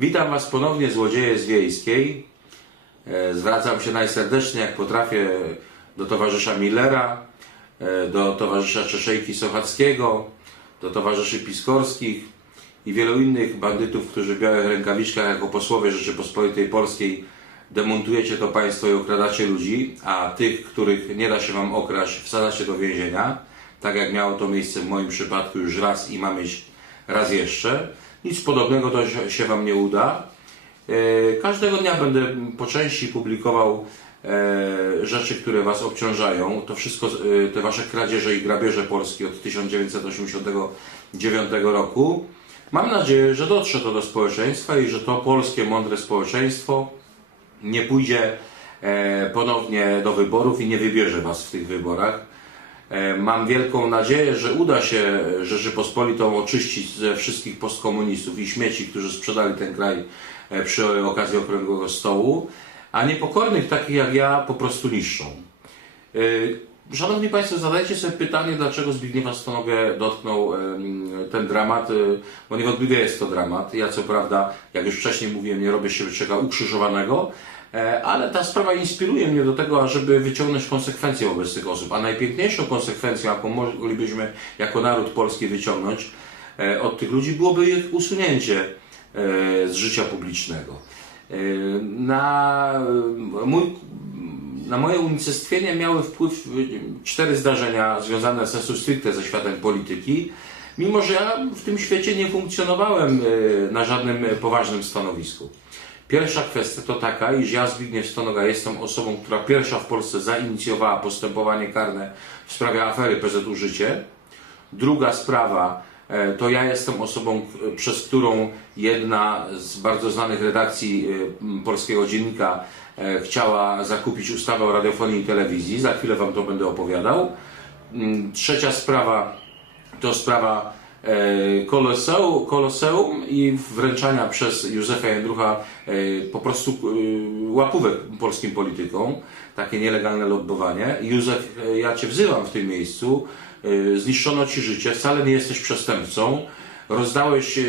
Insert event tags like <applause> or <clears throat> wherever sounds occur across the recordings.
Witam Was ponownie, złodzieje z Wiejskiej. E, Zwracam się najserdeczniej, jak potrafię, do towarzysza Millera, e, do towarzysza Czeszejki Sochackiego, do towarzyszy Piskorskich i wielu innych bandytów, którzy w białych rękawiczkach jako posłowie Rzeczypospolitej Polskiej demontujecie to państwo i okradacie ludzi, a tych, których nie da się Wam okraść, wsadzacie do więzienia, tak jak miało to miejsce w moim przypadku już raz i ma mieć raz jeszcze. Nic podobnego to się- Wam nie uda. E, Każdego dnia będę po części publikował e, rzeczy, które Was obciążają. To wszystko, e, te Wasze kradzieże i grabieże Polski od 1989 roku. Mam nadzieję, że dotrze to do społeczeństwa i że to polskie mądre społeczeństwo nie pójdzie ponownie do wyborów i nie wybierze Was w tych wyborach. E, Mam wielką nadzieję, że uda się Rzeczypospolitą oczyścić ze wszystkich postkomunistów i śmieci, którzy sprzedali ten kraj e, przy okazji Okrągłego Stołu, a niepokornych takich jak ja po prostu niszczą. E, Szanowni Państwo, zadajcie sobie pytanie, dlaczego Zbigniewa Stonogę dotknął ten dramat, bo niewątpliwie jest to dramat. Ja co prawda, jak już wcześniej mówiłem, nie robię się czeka ukrzyżowanego, ale ta sprawa inspiruje mnie do tego, ażeby wyciągnąć konsekwencje wobec tych osób. A najpiękniejszą konsekwencją, jaką moglibyśmy jako naród polski wyciągnąć e, od tych ludzi, byłoby ich usunięcie e, z życia publicznego. E, Na e, mój na moje unicestwienie miały wpływ cztery zdarzenia związane sensu stricte ze światem polityki, mimo że ja w tym świecie nie funkcjonowałem na żadnym poważnym stanowisku. Pierwsza kwestia to taka, iż ja, Zbigniew Stonoga, jestem osobą, która pierwsza w Polsce zainicjowała postępowanie karne w sprawie afery PZU Życie. Druga sprawa e, to ja jestem osobą, przez którą jedna z bardzo znanych redakcji e, polskiego dziennika e, chciała zakupić ustawę o radiofonii i telewizji. Za chwilę Wam to będę opowiadał. Mm, Trzecia sprawa to sprawa Koloseum, Koloseum i wręczania przez Józefa Jędrucha e, po prostu e, łapówek polskim politykom, takie nielegalne lobbowanie. Józef, e, ja Cię wzywam w tym miejscu, e, zniszczono Ci życie, wcale nie jesteś przestępcą, rozdałeś e,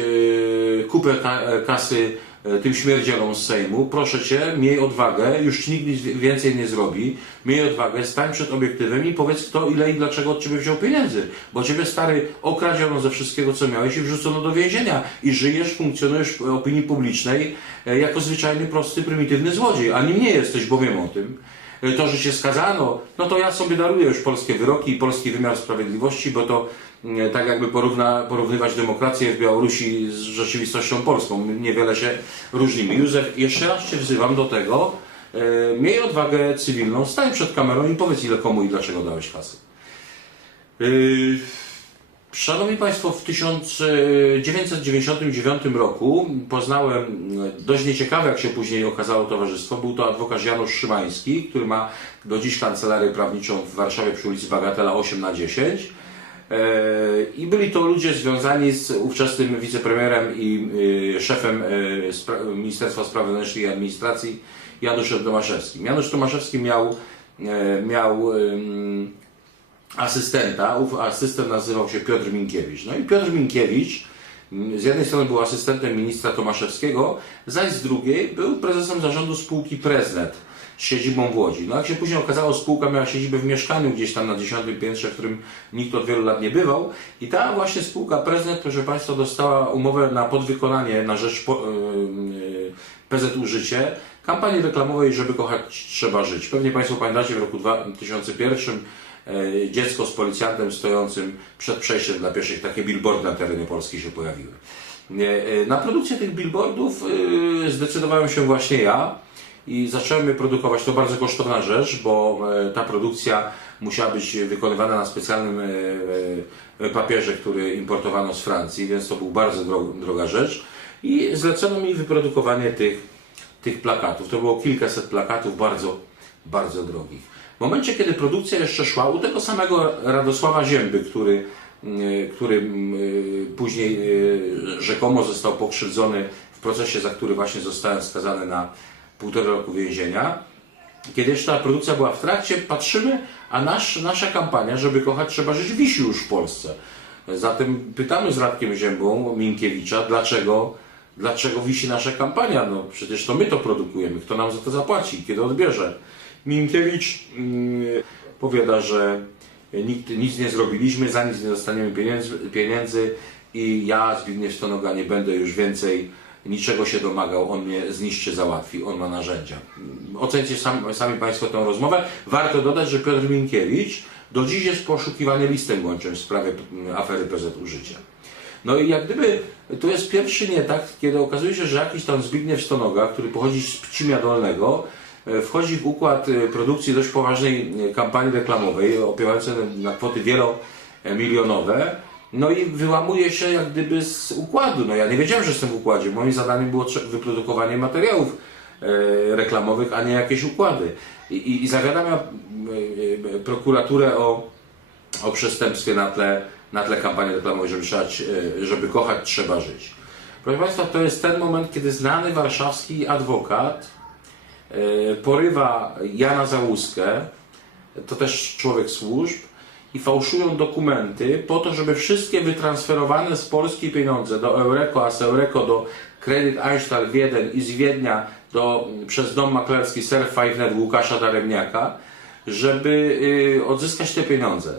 kupę ka- e, kasy e, tym śmierdzielom z Sejmu, proszę Cię, miej odwagę, już Ci nikt więcej nie zrobi, miej odwagę, stań przed obiektywem i powiedz kto, ile i dlaczego od Ciebie wziął pieniędzy, bo Ciebie stary okradziono ze wszystkiego co miałeś i wrzucono do więzienia. I żyjesz, funkcjonujesz w opinii publicznej e, jako zwyczajny, prosty, prymitywny złodziej, a nim nie jesteś, bo wiem o tym. E, To, że Cię skazano, no to ja sobie daruję już polskie wyroki i polski wymiar sprawiedliwości, bo to mm, tak jakby porówna, porównywać demokrację w Białorusi z rzeczywistością polską. Niewiele się różnimy. Józef, jeszcze raz Cię wzywam do tego, e, miej odwagę cywilną, stań przed kamerą i powiedz ile komu i dlaczego dałeś kasy. Yy, Szanowni Państwo, w 1999 roku poznałem mm, dość nieciekawe, jak się później okazało, towarzystwo. Był to adwokat Janusz Szymański, który ma do dziś kancelarię prawniczą w Warszawie przy ulicy Bagatela 8 na 10 E, I byli to ludzie związani z ówczesnym wicepremierem i y, szefem spra- Ministerstwa Spraw Wewnętrznych i Administracji Januszem Tomaszewskim. Janusz Tomaszewski miał, e, miał asystenta. Ów asystent nazywał się Piotr Minkiewicz. No i Piotr Minkiewicz mm, z jednej strony był asystentem ministra Tomaszewskiego, zaś z drugiej był prezesem zarządu spółki Preznet z siedzibą w Łodzi. No jak się później okazało, spółka miała siedzibę w mieszkaniu gdzieś tam na dziesiątym piętrze, w którym nikt od wielu lat nie bywał. I ta właśnie spółka Preznet, proszę Państwa, dostała umowę na podwykonanie na rzecz po, yy, PZU Życie, kampanii reklamowej, żeby kochać trzeba żyć. Pewnie Państwo pamiętacie w roku 2001 e, dziecko z policjantem stojącym przed przejściem dla pieszych, takie billboardy na terenie Polski się pojawiły. Nie, e, Na produkcję tych billboardów e, zdecydowałem się właśnie ja i zacząłem je produkować. To bardzo kosztowna rzecz, bo e, ta produkcja musiała być wykonywana na specjalnym e, e, papierze, który importowano z Francji, więc to był bardzo dro- droga rzecz. I zlecono mi wyprodukowanie tych, tych plakatów. To było kilkaset plakatów bardzo, bardzo drogich. W momencie, kiedy produkcja jeszcze szła, u tego samego Radosława Zięby, który, mm, który mm, później e, rzekomo został pokrzywdzony w procesie, za który właśnie zostałem skazany na półtora roku więzienia, kiedy jeszcze ta produkcja była w trakcie, patrzymy, a nasz, nasza kampania, żeby kochać trzeba żyć, wisi już w Polsce. Zatem pytamy z Radkiem Ziębą Minkiewicza, dlaczego dlaczego wisi nasza kampania. No przecież to my to produkujemy, kto nam za to zapłaci, kiedy odbierze. Minkiewicz mm, powiada, że nikt, nic nie zrobiliśmy, za nic nie dostaniemy pieniędzy, pieniędzy i ja, Zbigniew Stonoga, nie będę już więcej niczego się domagał, on mnie zniszczy, załatwi, on ma narzędzia. Ocencie sami, sami Państwo tę rozmowę. Warto dodać, że Piotr Minkiewicz do dziś jest poszukiwany listem gończym w sprawie mm, afery PZU Życia. No i jak gdyby to jest pierwszy nietakt, kiedy okazuje się, że jakiś tam Zbigniew Stonoga, który pochodzi z Pcimia Dolnego, wchodzi w układ e, produkcji dość poważnej e, kampanii reklamowej, opiewającej na kwoty wielomilionowe, no i wyłamuje się jak gdyby z układu. No ja nie wiedziałem, że jestem w układzie. Moim zadaniem było wyprodukowanie materiałów e, reklamowych, a nie jakieś układy. I, i, i zawiadamia e, e, prokuraturę o, o przestępstwie na tle, na tle kampanii reklamowej, żeby, trzeba, e, żeby kochać trzeba żyć. Proszę Państwa, to jest ten moment, kiedy znany warszawski adwokat e, porywa Jana Załuskę, to też człowiek służb, i fałszują dokumenty po to, żeby wszystkie wytransferowane z Polski pieniądze do Eureko, a z Eureko do Credit Einstein Wiedeń i z Wiednia do, przez dom maklerski Surf 5net Łukasza Daremniaka, żeby y, odzyskać te pieniądze.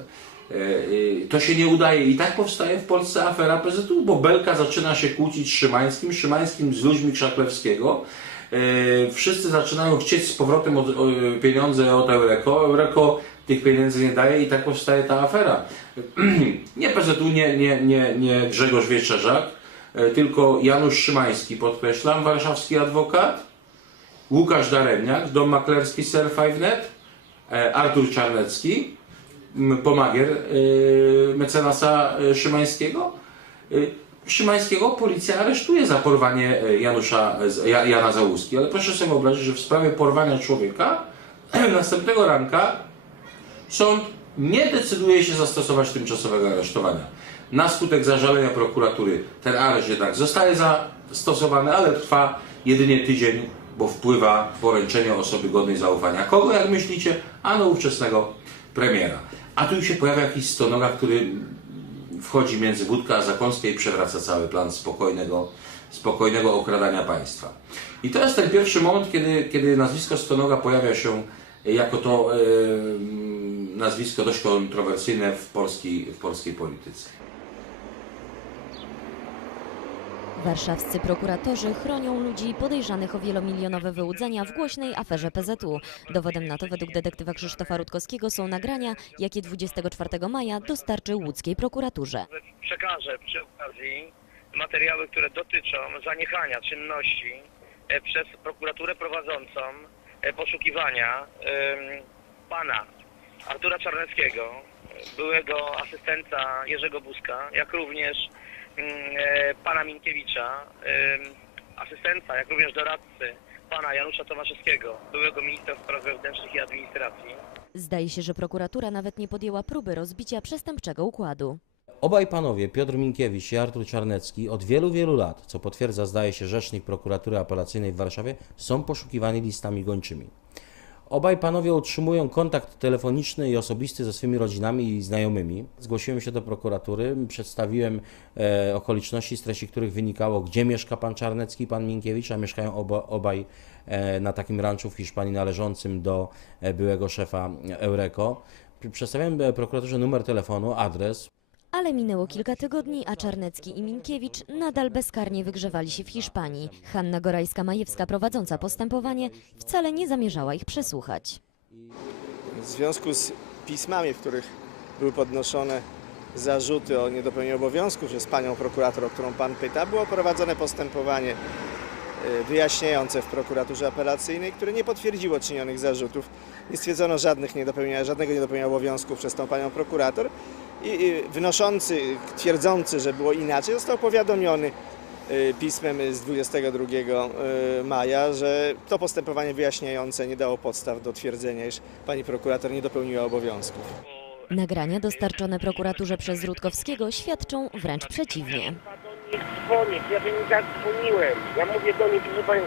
Y, y, to się nie udaje i tak powstaje w Polsce afera PZU, bo Belka zaczyna się kłócić z Szymańskim, Szymańskim z ludźmi Krzaklewskiego. Y, Wszyscy zaczynają chcieć z powrotem od, o, pieniądze od Eureko. Eureko tych pieniędzy nie daje i tak powstaje ta afera. <clears throat> nie PZU, nie, nie, nie, nie Grzegorz Wieczerzak, y, tylko Janusz Szymański, podkreślam, warszawski adwokat, Łukasz Daremniak, dom maklerski Sir 5net, e, Artur Czarnecki, pomagier mecenasa Szymańskiego. Szymańskiego policja aresztuje za porwanie y, Janusza, Jana Załuski, ale proszę sobie wyobrazić, że w sprawie porwania człowieka <clears throat> następnego ranka sąd nie decyduje się zastosować tymczasowego aresztowania. Na skutek zażalenia prokuratury ten areszt jednak zostaje zastosowany, ale trwa jedynie tydzień, bo wpływa poręczenie osoby godnej zaufania. Kogo, jak myślicie? Ano ówczesnego premiera. A tu się pojawia jakiś stonoga, który wchodzi między wódkę a zakąskę i przewraca cały plan spokojnego, spokojnego okradania państwa. I to jest ten pierwszy moment, kiedy, kiedy nazwisko Stonoga pojawia się jako to nazwisko dość kontrowersyjne w polskiej, w polskiej polityce. Warszawscy prokuratorzy chronią ludzi podejrzanych o wielomilionowe wyłudzenia w głośnej aferze PZU. Dowodem na to według detektywa Krzysztofa Rutkowskiego są nagrania, jakie 24 maja dostarczył łódzkiej prokuraturze. przekażę przy okazji materiały, które dotyczą zaniechania czynności e, przez prokuraturę prowadzącą e, poszukiwania pana Artura Czarneckiego, e, byłego asystenta Jerzego Buzka, jak również pana Minkiewicza, asystenta, jak również doradcy pana Janusza Tomaszewskiego, byłego ministra spraw wewnętrznych i administracji. Zdaje się, że prokuratura nawet nie podjęła próby rozbicia przestępczego układu. Obaj panowie, Piotr Minkiewicz i Artur Czarnecki, od wielu, wielu lat, co potwierdza zdaje się rzecznik prokuratury apelacyjnej w Warszawie, są poszukiwani listami gończymi. Obaj panowie utrzymują kontakt telefoniczny i osobisty ze swymi rodzinami i znajomymi. Zgłosiłem się do prokuratury, przedstawiłem e, okoliczności, z treści których wynikało, gdzie mieszka pan Czarnecki i pan Minkiewicz, a mieszkają oba, obaj e, na takim ranczu w Hiszpanii należącym do e, byłego szefa Eureko. Przedstawiłem e, prokuraturze numer telefonu, adres, Ale minęło kilka tygodni, a Czarnecki i Minkiewicz nadal bezkarnie wygrzewali się w Hiszpanii. Hanna Gorajska-Majewska prowadząca postępowanie wcale nie zamierzała ich przesłuchać. W związku z pismami, w których były podnoszone zarzuty o niedopełnieniu obowiązków przez panią prokurator, o którą pan pyta, było prowadzone postępowanie y, wyjaśniające w prokuraturze apelacyjnej, które nie potwierdziło czynionych zarzutów. Nie stwierdzono żadnych niedopełnienia, żadnego niedopełnienia obowiązków przez tą panią prokurator wynoszący, twierdzący, że było inaczej, został powiadomiony y, pismem z 22 y, maja, że to postępowanie wyjaśniające nie dało podstaw do twierdzenia, iż pani prokurator nie dopełniła obowiązków. Nagrania dostarczone prokuraturze przez Rutkowskiego świadczą wręcz przeciwnie. do nich dzwonić, ja do nich zadzwoniłem. Ja mówię do nich, proszę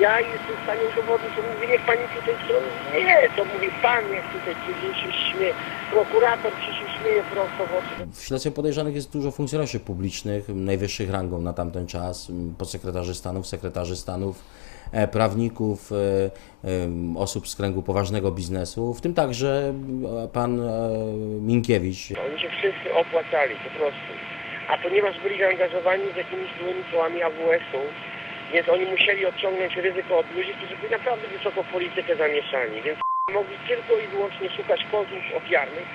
Ja jestem w stanie udowodnić, mówię, niech pani tutaj strony. Nie, to mówi pan, jak tutaj się śmieje. Prokurator się śmieje prosto w oczy. W śledztwie podejrzanych jest dużo funkcjonariuszy publicznych, najwyższych rangą na tamten czas, podsekretarzy stanów, sekretarzy stanów, e, prawników, e, em, osób z kręgu poważnego biznesu, w tym także e, pan e, Minkiewicz, Oni się wszyscy opłacali, po prostu. A ponieważ byli zaangażowani z jakimiś byłymi kołami AWS-u, więc oni musieli odciągnąć ryzyko od ludzi, którzy byli naprawdę wysoko w politykę zamieszani, więc mogli tylko i wyłącznie szukać kozłów ofiarnych.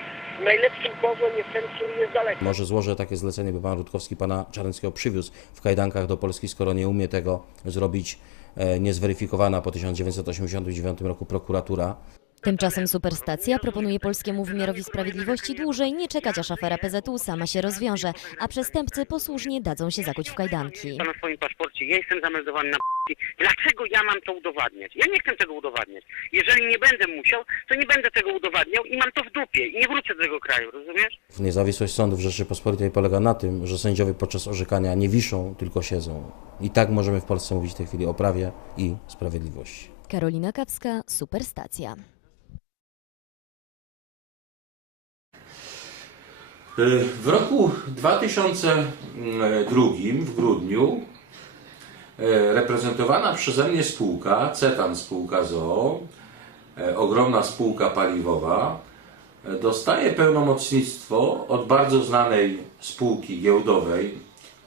Najlepszym kozłem jest ten, który jest daleko. Może złożę takie zlecenie, by pan Rutkowski pana Czarneckiego przywiózł w kajdankach do Polski, skoro nie umie tego zrobić e, niezweryfikowana po 1989 roku prokuratura. Tymczasem Superstacja proponuje polskiemu wymiarowi sprawiedliwości dłużej nie czekać, aż afera PZU sama się rozwiąże, a przestępcy posłusznie dadzą się zakuć w kajdanki. na swoim paszporcie, ja jestem zameldowany na. Dlaczego ja mam to udowadniać? Ja nie chcę tego udowadniać. Jeżeli nie będę musiał, to nie będę tego udowadniał i mam to w dupie i nie wrócę do tego kraju, rozumiesz? Niezawisłość sądów Rzeczypospolitej polega na tym, że sędziowie podczas orzekania nie wiszą, tylko siedzą. I tak możemy w Polsce mówić w tej chwili o prawie i sprawiedliwości. Karolina Kapska, Superstacja. W roku 2002 w grudniu y, reprezentowana przeze mnie spółka, Cetan Spółka ZOO, y, ogromna spółka paliwowa, y, dostaje pełnomocnictwo od bardzo znanej spółki giełdowej,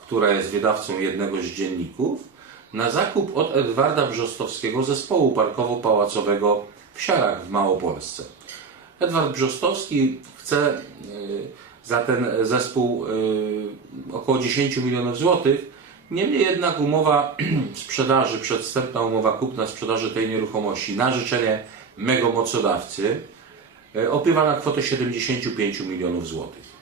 która jest wydawcą jednego z dzienników, na zakup od Edwarda Brzostowskiego zespołu parkowo-pałacowego w Siarach w Małopolsce. Edward Brzostowski chce y, za ten zespół y, około 10 milionów złotych. Niemniej jednak umowa <clears throat> sprzedaży, przedwstępna umowa kupna sprzedaży tej nieruchomości na życzenie mego mocodawcy y, opiewa na kwotę 75 milionów złotych.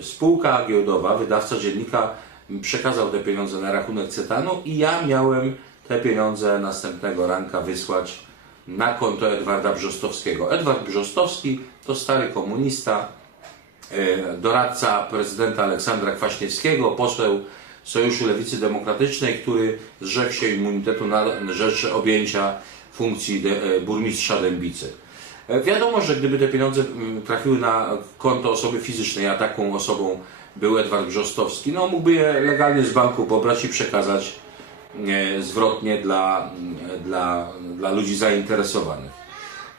Spółka giełdowa, wydawca dziennika przekazał te pieniądze na rachunek Cetanu i ja miałem te pieniądze następnego ranka wysłać na konto Edwarda Brzostowskiego. Edward Brzostowski to stary komunista, e, doradca prezydenta Aleksandra Kwaśniewskiego, poseł Sojuszu Lewicy Demokratycznej, który zrzekł się immunitetu na rzecz objęcia funkcji e, burmistrza Dębicy. E, Wiadomo, że gdyby te pieniądze mm, trafiły na konto osoby fizycznej, a taką osobą był Edward Brzostowski, no mógłby je legalnie z banku pobrać i przekazać zwrotnie dla, mm, dla, dla ludzi zainteresowanych.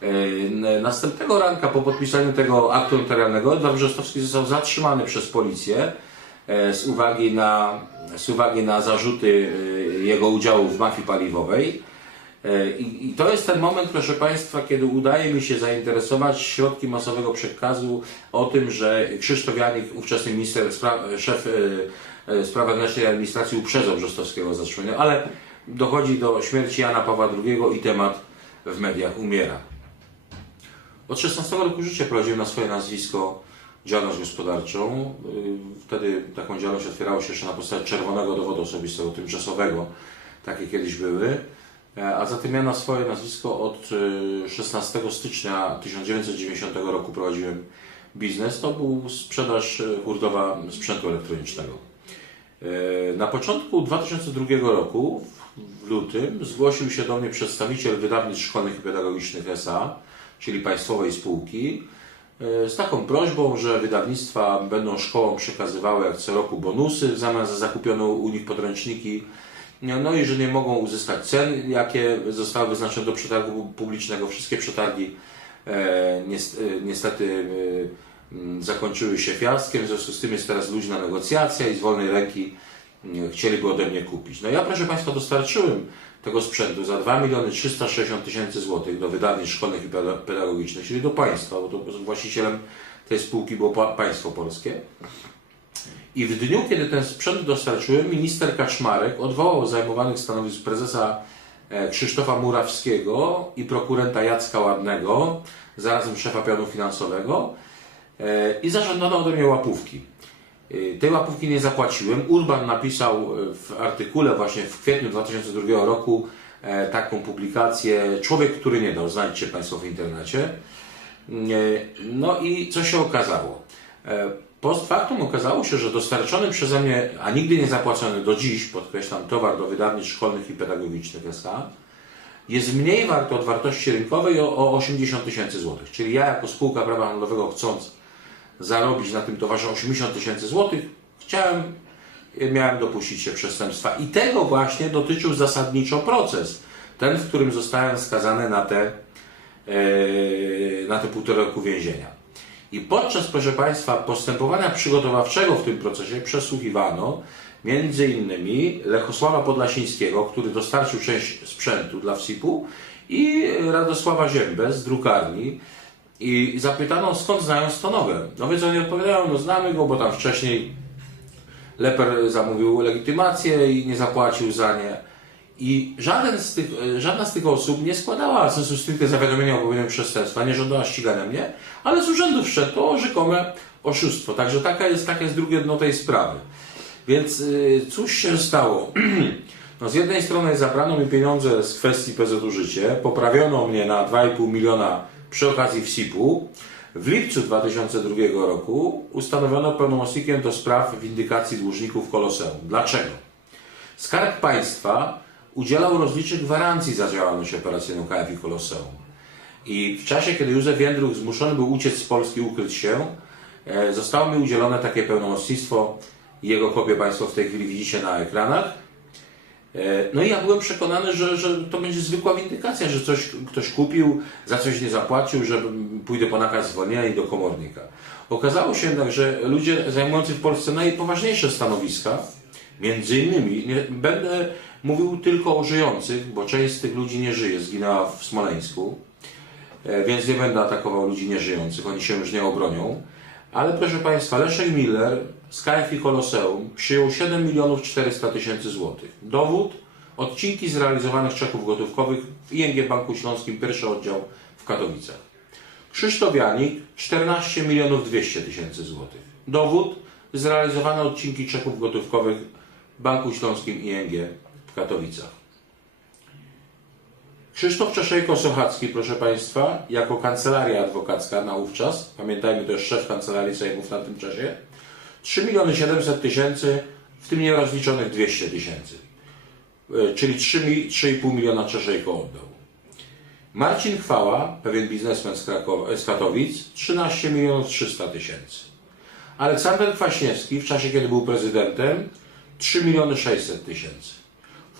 E, Następnego ranka po podpisaniu tego aktu notarialnego Edward Brzostowski został zatrzymany przez policję e, z uwagi na, z uwagi na zarzuty e, jego udziału w mafii paliwowej. E, I, I to jest ten moment, proszę Państwa, kiedy udaje mi się zainteresować środki masowego przekazu o tym, że Krzysztof Janik, ówczesny minister, szef e, e, spraw wewnętrznej administracji uprzedzał Brzostowskiego o zatrzymanie, ale dochodzi do śmierci Jana Pawła II i temat w mediach umiera. Od 16 roku życia prowadziłem na swoje nazwisko działalność gospodarczą. Y, Wtedy taką działalność otwierało się jeszcze na podstawie czerwonego dowodu osobistego, tymczasowego. Takie kiedyś były. E, A zatem ja na swoje nazwisko od y, 16 stycznia 1990 roku prowadziłem biznes. To był sprzedaż y, hurtowa sprzętu elektronicznego. E, Na początku 2002 roku, w- lutym, zgłosił się do mnie przedstawiciel wydawnictw szkolnych i pedagogicznych SA, czyli państwowej spółki, e, z taką prośbą, że wydawnictwa będą szkołom przekazywały jak co roku bonusy w zamian za zakupione u nich podręczniki, no i że nie mogą uzyskać cen, jakie zostały wyznaczone do przetargu publicznego. Wszystkie przetargi e, e, niestety e, zakończyły się fiaskiem, w związku z tym jest teraz luźna negocjacja i z wolnej ręki chcieliby ode mnie kupić. No ja proszę Państwa dostarczyłem tego sprzętu za 2 miliony 360 tysięcy złotych do wydawnictw szkolnych i peda- pedagogicznych, czyli do państwa, bo to właścicielem tej spółki było pa- państwo polskie. I w dniu, kiedy ten sprzęt dostarczyłem, minister Kaczmarek odwołał zajmowanych stanowisk prezesa e, Krzysztofa Murawskiego i prokurenta Jacka Ładnego, zarazem szefa pionu finansowego e, i zażądano ode mnie łapówki. E, Tej łapówki nie zapłaciłem. Urban napisał w artykule właśnie w kwietniu 2002 roku taką publikację Człowiek, który nie dał. Znajdźcie Państwo w internecie. No i co się okazało? Post factum okazało się, że dostarczony przeze mnie, a nigdy nie zapłacony do dziś, podkreślam, towar do wydawnictw szkolnych i pedagogicznych SK, jest mniej wart od wartości rynkowej o, o 80 tysięcy złotych. Czyli ja jako spółka prawa handlowego chcąc zarobić na tym towarze 80 tysięcy złotych, chciałem, miałem dopuścić się przestępstwa. I tego właśnie dotyczył zasadniczo proces. Ten, w którym zostałem skazany na te, e, na te półtora roku więzienia. I podczas, proszę Państwa, postępowania przygotowawczego w tym procesie przesłuchiwano między innymi Lechosława Podlasińskiego, który dostarczył część sprzętu dla WSIP-u i Radosława Ziębę z drukarni i zapytano skąd znają Stonogę. No więc oni odpowiadają, no znamy go, bo tam wcześniej Leper zamówił legitymację i nie zapłacił za nie. I żaden z tych, żadna z tych osób nie składała sensu stricte zawiadomienia o popełnieniu przestępstwa, nie żądała ścigania mnie, ale z urzędu wszedł to rzekome oszustwo. Także taka jest, takie jest drugie dno tej sprawy. Więc y, cóż się stało? <clears throat> No z jednej strony zabrano mi pieniądze z kwestii PZU Życie, poprawiono mnie na 2,5 miliona przy okazji WSIP-u. W lipcu 2002 roku ustanowiono pełnomocnikiem do spraw windykacji dłużników Koloseum. Dlaczego? Skarb Państwa udzielał rozliczek gwarancji za działalność operacyjną KF i Koloseum. I w czasie, kiedy Józef Jędruch zmuszony był uciec z Polski, ukryć się, e, zostało mi udzielone takie pełnomocnictwo. Jego kopię Państwo w tej chwili widzicie na ekranach. E, No i ja byłem przekonany, że, że to będzie zwykła windykacja, że coś ktoś kupił, za coś nie zapłacił, że pójdę po nakaz zwolnienia i do komornika. Okazało się jednak, że ludzie zajmujący w Polsce najpoważniejsze stanowiska, między innymi, nie, będę mówił tylko o żyjących, bo część z tych ludzi nie żyje, zginęła w Smoleńsku, e, więc nie będę atakował ludzi nieżyjących, oni się już nie obronią. Ale proszę Państwa, Leszek Miller z KFI Koloseum przyjął 7 milionów 400 tysięcy złotych. Dowód, odcinki zrealizowanych czeków gotówkowych w ING Banku Śląskim, pierwszy oddział w Katowicach. Krzysztof Janik 14 milionów 200 tysięcy złotych. Dowód, zrealizowane odcinki czeków gotówkowych w Banku Śląskim ING w Katowicach. Krzysztof Czeszejko-Sochacki, proszę Państwa, jako kancelaria adwokacka naówczas, pamiętajmy, to jest szef kancelarii Sejmu w tamtym czasie, 3 miliony 700 tysięcy, w tym nierozliczonych 200 tysięcy, E, czyli 3 mi- 3,5 miliona Czeszejko oddał. Marcin Chwała, pewien biznesmen z, Krakowa, z Katowic, 13 milionów 300 tysięcy. Aleksander Kwaśniewski, w czasie kiedy był prezydentem, 3 miliony 600 tysięcy.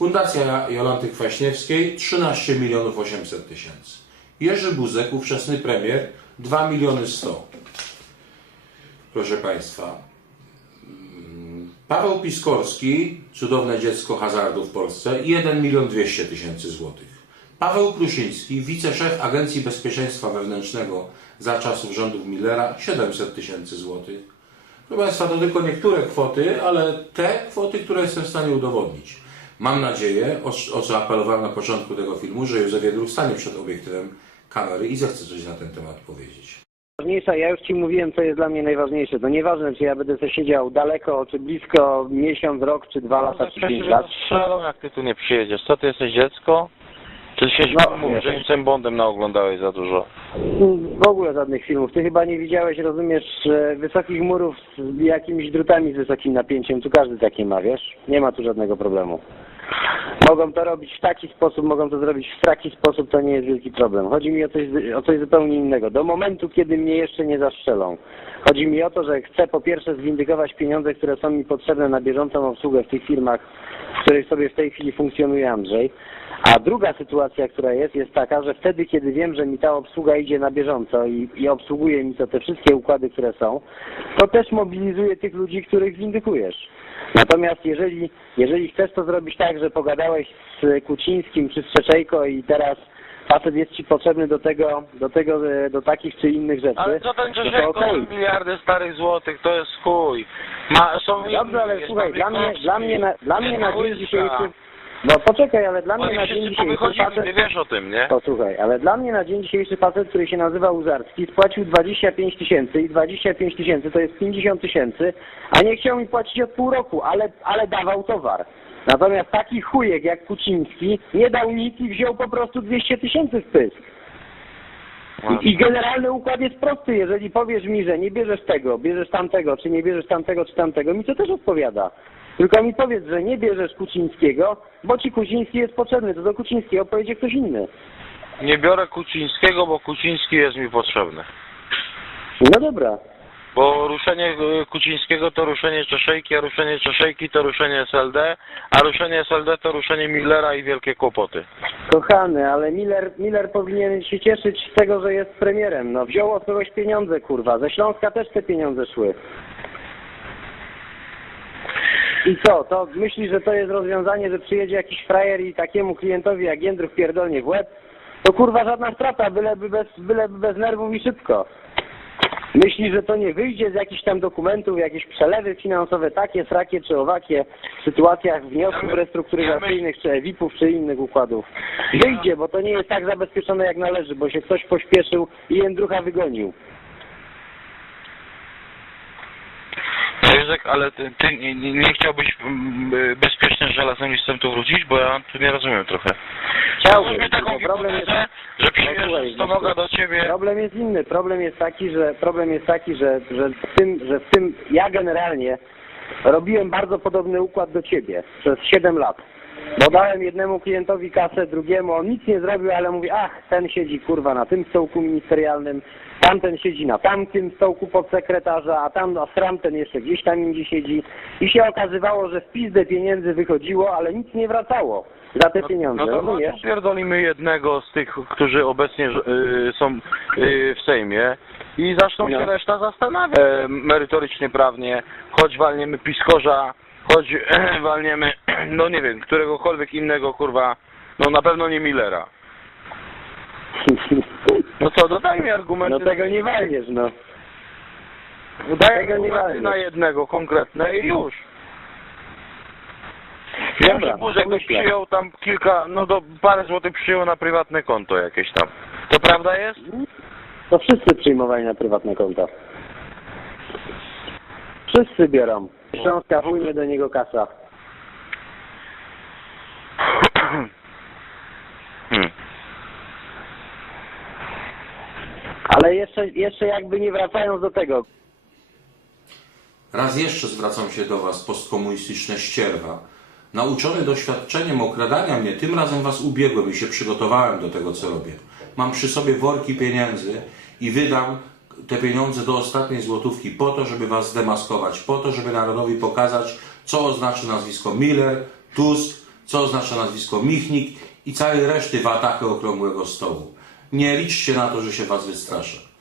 Fundacja Jolanty Kwaśniewskiej 13 milionów 800 tysięcy. Jerzy Buzek, ówczesny premier 2 miliony 100. Proszę Państwa. Paweł Piskorski, cudowne dziecko hazardu w Polsce 1 milion 200 tysięcy złotych. Paweł Prusiński, wiceszef Agencji Bezpieczeństwa Wewnętrznego za czasów rządów Millera 700 tysięcy złotych. Proszę Państwa, to tylko niektóre kwoty, ale te kwoty, które jestem w stanie udowodnić. Mam nadzieję, o, o co apelowałem na początku tego filmu, że Józef Jedruch stanie przed obiektywem kamery i zechce coś na ten temat powiedzieć. Najważniejsza, ja już Ci mówiłem, co jest dla mnie najważniejsze. To nieważne, czy ja będę sobie siedział daleko, czy blisko, miesiąc, rok, czy dwa lata, czy pięć lat. strzelą, jak ty tu nie przyjedziesz. Co ty jesteś dziecko? Czy się No, Jamesem Bondem naoglądałeś za dużo? W ogóle żadnych filmów. Ty chyba nie widziałeś, rozumiesz, wysokich murów z jakimiś drutami z wysokim napięciem. Tu każdy takie ma, wiesz? Nie ma tu żadnego problemu. Mogą to robić w taki sposób, mogą to zrobić w taki sposób, to nie jest wielki problem. Chodzi mi o coś, o coś zupełnie innego. Do momentu, kiedy mnie jeszcze nie zastrzelą. Chodzi mi o to, że chcę po pierwsze zwindygować pieniądze, które są mi potrzebne na bieżącą obsługę w tych firmach, w których sobie w tej chwili funkcjonuje Andrzej. A druga sytuacja, która jest, jest taka, że wtedy, kiedy wiem, że mi ta obsługa idzie na bieżąco i, i obsługuje mi to te wszystkie układy, które są, to też mobilizuję tych ludzi, których windykujesz. Natomiast jeżeli, jeżeli chcesz to zrobić tak, że pogadałeś z Kucińskim czy z Czeczejko i teraz facet jest ci potrzebny do tego, do tego, e, do takich czy innych rzeczy, Ale co ten Czeszek okej. miliardy starych złotych, to jest chuj. Ma, są Dobrze, ale słuchaj, dla mnie, dla mnie, na, dla mnie na dzień dzisiejszy... No poczekaj, ale dla mnie na dzień wszyscy dzisiejszy powychodzili, facet... ty wiesz o tym, nie? Posłuchaj, ale dla mnie na dzień dzisiejszy facet, który się nazywa Uzarski, spłacił 25 tysięcy i 25 tysięcy to jest 50 tysięcy, a nie chciał mi płacić od pół roku, ale, ale dawał towar. Natomiast taki chujek jak Kuciński nie dał nic i wziął po prostu 200 tysięcy w pysk. I, I generalny układ jest prosty. Jeżeli powiesz mi, że nie bierzesz tego, bierzesz tamtego, czy nie bierzesz tamtego, czy tamtego, mi to też odpowiada. Tylko mi powiedz, że nie bierzesz Kucińskiego, bo ci Kuciński jest potrzebny. To do Kucińskiego pojedzie ktoś inny. Nie biorę Kucińskiego, bo Kuciński jest mi potrzebny. No dobra. Bo ruszenie Kucińskiego to ruszenie Czeszejki, a ruszenie Czeszejki to ruszenie SLD, a ruszenie SLD to ruszenie Millera i wielkie kłopoty. Kochany, ale Miller, Miller powinien się cieszyć z tego, że jest premierem. No wziął od kogoś pieniądze, kurwa. Ze Śląska też te pieniądze szły. I co, to myślisz, że to jest rozwiązanie, że przyjedzie jakiś frajer i takiemu klientowi jak Jędrów pierdolnie w łeb? To kurwa żadna strata, byleby bez, byleby bez nerwów i szybko. Myślisz, że to nie wyjdzie z jakichś tam dokumentów, jakieś przelewy finansowe takie, srakie czy owakie w sytuacjach wniosków restrukturyzacyjnych, czy EWIP-ów, czy innych układów? Wyjdzie, bo to nie jest tak zabezpieczone jak należy, bo się ktoś pośpieszył i Jędrucha wygonił. Ale ty, ty nie, nie, chciałbyś mm, bezpiecznie z żelaznym listem tu wrócić? Bo ja tu nie rozumiem trochę. Chciałbym, Załóżmy taką tylko problem jest... że No, noga do ciebie... Problem jest inny. Problem jest taki, że problem jest taki, że, że w tym, że w tym ja generalnie robiłem bardzo podobny układ do ciebie przez 7 lat. Bo dałem jednemu klientowi kasę, drugiemu, on nic nie zrobił, ale mówi, ach, ten siedzi kurwa na tym stołku ministerialnym, tamten siedzi na tamtym stołku podsekretarza, a tam, a tamten jeszcze gdzieś tam indziej siedzi. I się okazywało, że w pizdę pieniędzy wychodziło, ale nic nie wracało za te pieniądze, No to rozumiesz? chodź, pierdolimy jednego z tych, którzy obecnie y, są y, w Sejmie i zaczną się No. reszta zastanawiać e, merytorycznie, prawnie. Choć walniemy piskorza, choć <clears throat> walniemy, <clears throat> no nie wiem, któregokolwiek innego, kurwa, no na pewno nie Millera. No co, dodaj mi argumenty. No tego nie walniesz, no. Daj tego nie walniesz. na jednego konkretne i już. Wiem, Dobra, że to pomyślę. przyjął tam kilka, no to parę złotych przyjął na prywatne konto jakieś tam. To prawda jest? To wszyscy przyjmowali na prywatne konta. Wszyscy biorą. Płynie do niego kasa. Hmm. Ale jeszcze, jeszcze jakby nie wracając do tego, Raz jeszcze zwracam się do Was, postkomunistyczne ścierwa. Nauczony doświadczeniem okradania mnie, tym razem Was ubiegłem i się przygotowałem do tego, co robię. Mam przy sobie worki pieniędzy i wydam te pieniądze do ostatniej złotówki po to, żeby Was zdemaskować, po to, żeby narodowi pokazać, co oznacza nazwisko Miller, Tusk, co oznacza nazwisko Michnik i całej reszty watachy okrągłego stołu. Nie liczcie na to, że się Was wystraszę.